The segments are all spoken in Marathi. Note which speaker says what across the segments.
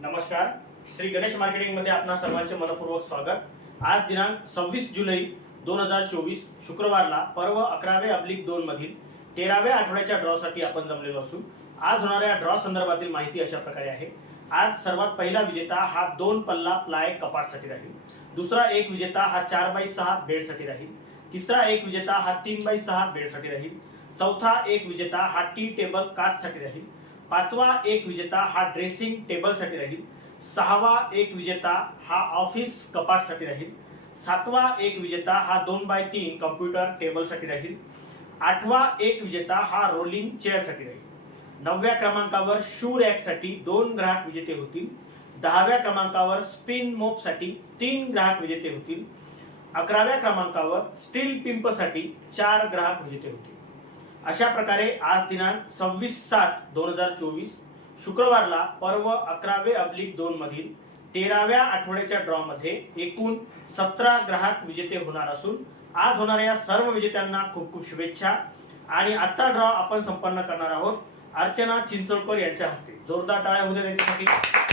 Speaker 1: नमस्कार. श्री गणेश मार्केटिंगमध्ये आपणा सर्वांचे मनपूर्वक स्वागत. आज दिनांक सव्वीस जुलै दोन हजार चोवीस शुक्रवारला पर्व अकरावे अब्लिक दोन मधील तेराव्या आठवड्याच्या ड्रॉसाठी आपण जमलेलो असून आज होणाऱ्या ड्रॉ संदर्भातील माहिती अशा प्रकारे आहे. आज सर्वात पहिला विजेता हा दोन पल्ला प्लाय कपाटसाठी राहील. दुसरा एक विजेता हा चार बाय सहा बेडसाठी राहील. तिसरा एक विजेता हा तीन बाय सहा बेडसाठी राहील. चौथा एक विजेता हा टी टेबल काचसाठी राहील. पाचवा एक विजेता हा ड्रेसिंग टेबलसाठी राहील. सहावा एक विजेता हा ऑफिस कपाटसाठी राहील. सातवा एक विजेता हा दोन बाय तीन कम्प्युटर टेबलसाठी राहील. आठवा एक विजेता हा रोलिंग चेअरसाठी राहील. नवव्या क्रमांकावर शू रॅकसाठी दोन ग्राहक विजेते होतील. दहाव्या क्रमांकावर स्पिन मोपसाठी तीन ग्राहक विजेते होतील. अकराव्या क्रमांकावर स्टील पिंपसाठी चार ग्राहक विजेते होतील. अशा प्रकारे आज दिनांक सव्वीस सात दोन हजार चोवीस शुक्रवारला पर्व अकरावे अब्लिक दोन मधील तेराव्या आठवड्याच्या ड्रॉमध्ये एकूण सतरा ग्राहक विजेते होणार असून आज होणाऱ्या सर्व विजेत्यांना खूप खूप शुभेच्छा. आणि आजचा ड्रॉ आपण संपन्न करणार आहोत अर्चना चिंचोळकर यांच्या हस्ते. जोरदार टाळ्या होत्या त्यांच्यासाठी.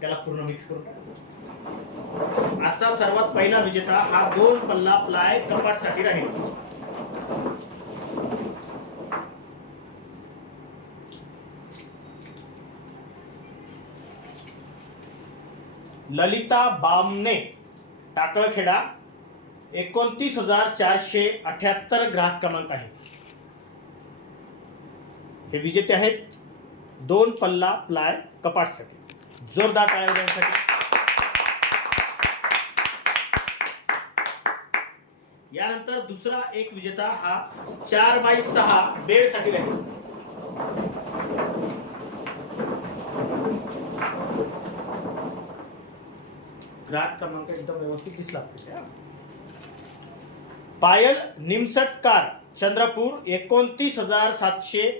Speaker 1: त्याला पूर्ण मिक्स करू आजचा सर्वात पहिला विजेता हा दोन पल्ला प्लाय कपाटसाठी राहील. ललिता बामने टाकळखेडा एकोणतीस हजार चारशे अठ्याहत्तर ग्राहक क्रमांक आहे. हे विजेते आहेत दोन पल्ला प्लाय कपाटसाठी. जोरदार टाळ्या यानंतर दुसरा एक विजेता हा चार बाय सहा बेडसाठी राहील. ग्राहक क्रमांक एकदम व्यवस्थित दिसला. पायल निमसटकार चंद्रपूर एकोणतीस हजार सातशे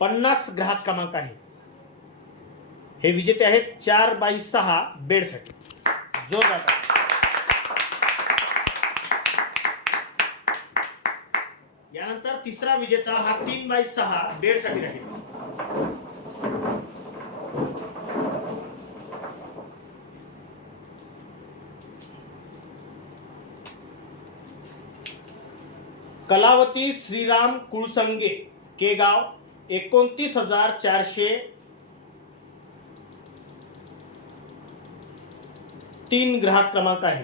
Speaker 1: पन्नास ग्राहक क्रमांक आहे. हे विजेते आहेत चार बाय सहा, बेडसाठी जोरदार. यानंतर तिसरा विजेता हा तीन बाय सहा, बेडसाठी राहील कलावती श्रीराम कुळसंगे, केगाव, एकोणतीस हज़ार चारशे तीन ग्राहक क्रमांक आहे.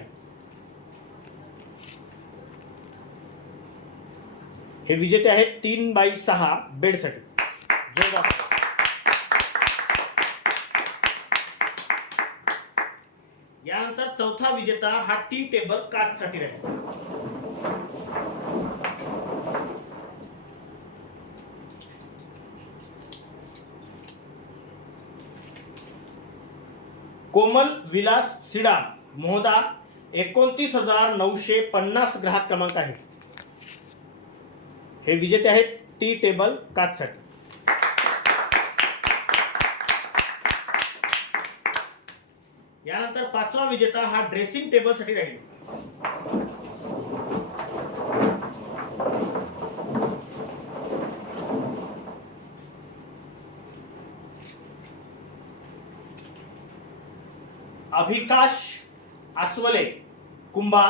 Speaker 1: हे विजेते आहेत तीन बाय सहा बेडसाठी. यानंतर चौथा विजेता हा टी टेबल काचसाठी राहील. कोमल विलास सिडा मोहदा एकोणतीस हजार नऊशे पन्नास ग्राहक क्रमांक आहे हे विजेते आहेत टी टेबल काचसाठी यानंतर पाचवा विजेता हा ड्रेसिंग टेबलसाठी राहील. अभिकाश आसवले कुंभा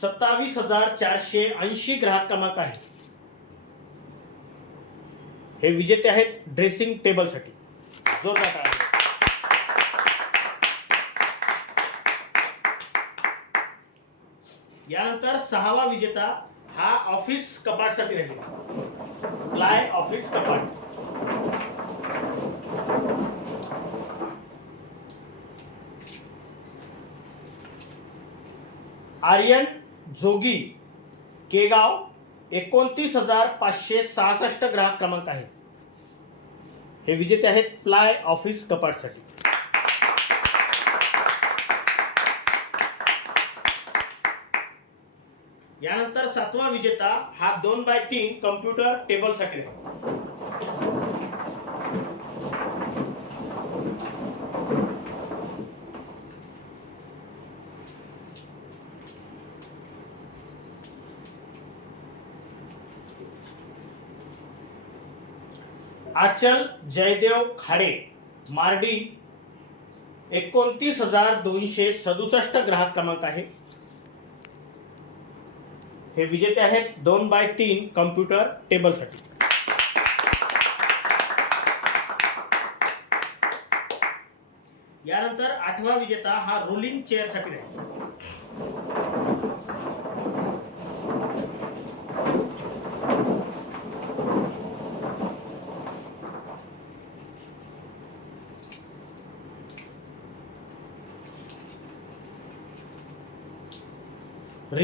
Speaker 1: सत्तावीस हजार चारशे ऐंशी ग्राहक क्रमांक आहे. हे विजेते आहेत ड्रेसिंग टेबलसाठी जोरदार यानंतर सहावा विजेता हा ऑफिस कपाटसाठी राहील प्लाय ऑफिस कपाट. आर्यन जोगी केगाव एकोणतीस हजार पाचशे सहासष्ट ग्राहक क्रमांक आहे हे विजेते आहेत प्लाय ऑफिस कपाटसाठी. यानंतर सातवा विजेता हा दोन बाय तीन कम्प्युटर टेबलसाठी आहे आचल जयदेव खाडे मार्डी एकोणतीस हजार दोनशे सदुसष्ट ग्राहक क्रमांक आहे. हे विजेते आहेत दोन बाय तीन कम्प्युटर टेबलसाठी. यानंतर आठवा विजेता हा रोलिंग चेअरसाठी राहील.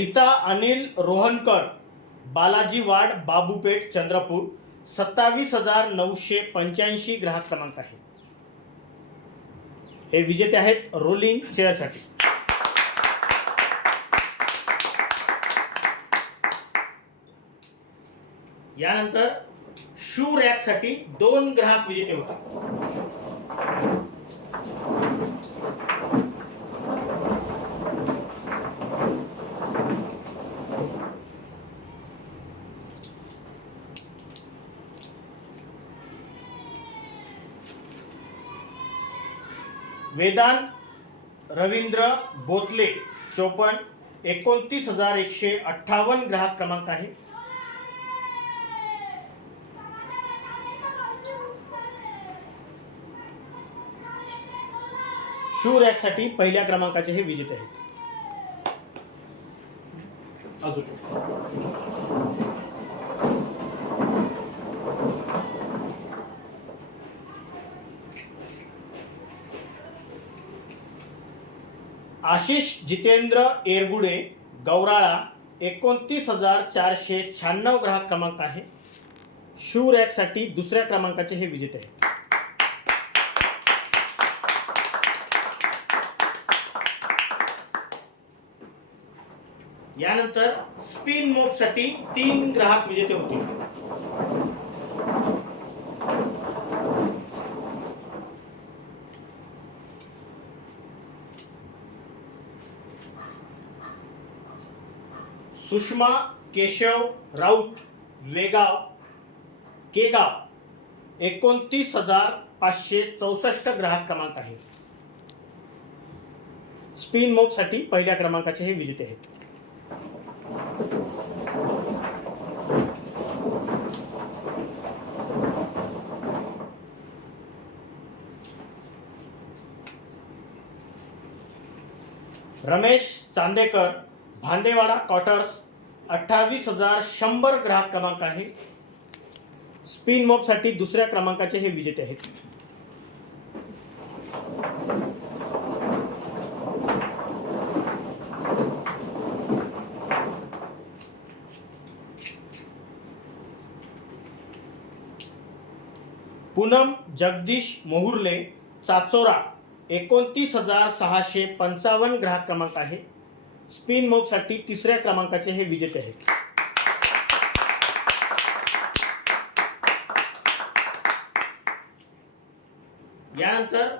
Speaker 1: रीता अनिल रोहनकर बालाजी वाड बाबूपेठ चंद्रपूर सत्तावीस हजार नऊशे पंच्याऐंशी ग्राहक क्रमांक आहे. हे विजेते आहेत रोलिंग चेअरसाठी. यानंतर शू रॅकसाठी दोन ग्राहक विजेते होतात. वेदांत रवींद्र बोतले चोपन्न एकोणतीस हजार एकशे अठ्ठावन्न ग्राहक क्रमांक आहे. शू रॅकसाठी पहिल्या क्रमांकाचे हे विजेते आहेत. अजून. आशिष जितेंद्र एरगुडे गौराळा एकोणतीस हजार चारशे शहाण्णव ग्राहक क्रमांक आहे. शू रॅकसाठी दुसऱ्या क्रमांकाचे हे विजेते आहेत. यानंतर स्पिन मोपसाठी तीन ग्राहक विजेते होते. सुषमा केशव राऊत वेगाव केगाव एकोणतीस हजार पाचशे चौसष्ट ग्राहक क्रमांक आहे. स्पिन मोपसाठी पहिल्या क्रमांकाचे हे विजेते आहेत. रमेश चांदेकर भांदेवाडा क्वार्टर्स अठ्ठावीस हजार शंभर ग्राहक क्रमांक आहे. स्पिन मॉपसाठी दुसऱ्या क्रमांकाचे हे विजेते आहेत. पूनम जगदीश मोहुर्ले चाचोरा एकोणतीस हजार सहाशे पंचावन्न ग्राहक क्रमांक आहे. स्पिन मोबसाठी तिसऱ्या क्रमांकाचे हे विजेते आहेत. यानंतर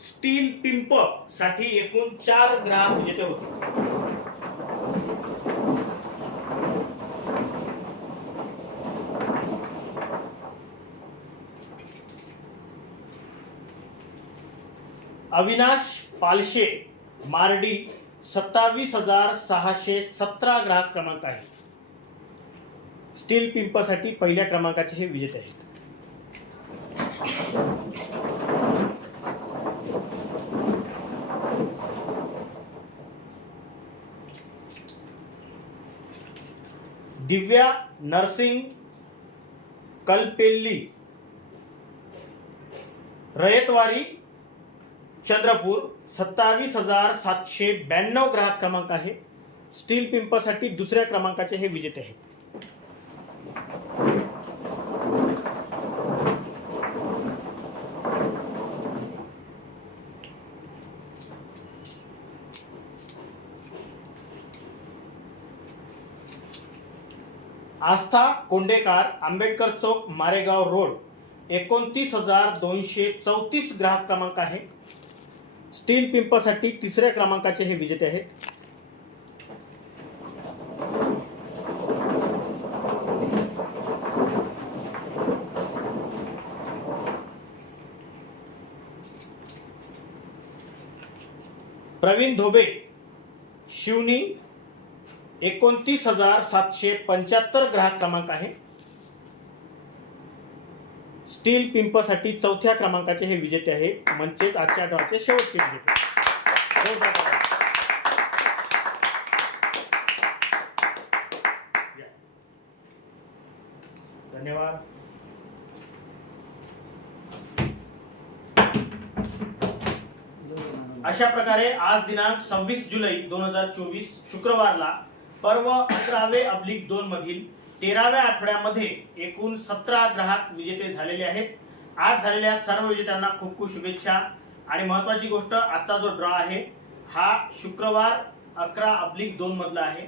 Speaker 1: स्टील पिंपसाठी एकूण चार ग्राहक विजेते होते. अविनाश पालशे मार्डी सत्तावीस हजार सहाशे सतरा ग्राहक क्रमांक आहे स्टील पिंपसाठी पहिल्या क्रमांकाचे हे विजेते आहेत. दिव्या नर्सिंग कलपेल्ली रयतवारी चंद्रपूर सत्तावीस हजार सातशे ब्याण्णव ग्राहक क्रमांक आहे. स्टील पिंपसाठी दुसऱ्या क्रमांकाचे हे विजेते आहेत. आस्था कोंडेकार आंबेडकर चौक मारेगाव रोड एकोणतीस हजार दोनशे चौतीस ग्राहक क्रमांक आहे. स्टील पिंपसाठी तिसऱ्या क्रमांकाचे हे विजेते आहेत. प्रवीण धोबे शिवनी एकोणतीस हजार सातशे पंच्याहत्तर ग्राहक क्रमांक आहे. स्टील पिंपसाठी चौथ्या क्रमांकाचे हे विजेते आहे म्हणजेच आजच्या ड्रॉचे शेवटचे विजेते. धन्यवाद. अशा प्रकारे आज दिनांक सव्वीस जुलै दोन हजार चोवीस शुक्रवारला पर्व अकरावे अब्लिक दोन मधील तेराव्या आठवड्यामध्ये एकूण सतरा ग्राहक विजेते झालेले आहेत. आज झालेल्या सर्व विजेत्यांना खूप खूप शुभेच्छा. आणि महत्त्वाची गोष्ट आजचा जो ड्रॉ आहे हा शुक्रवार अकरा अब्लिक दोन मधला आहे.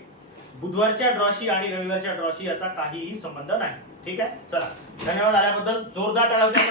Speaker 1: बुधवारच्या ड्रॉशी आणि रविवारच्या ड्रॉशी याचा काहीही संबंध नाही. ठीक आहे? चला. धन्यवाद आल्याबद्दल. जोरदार टाळवते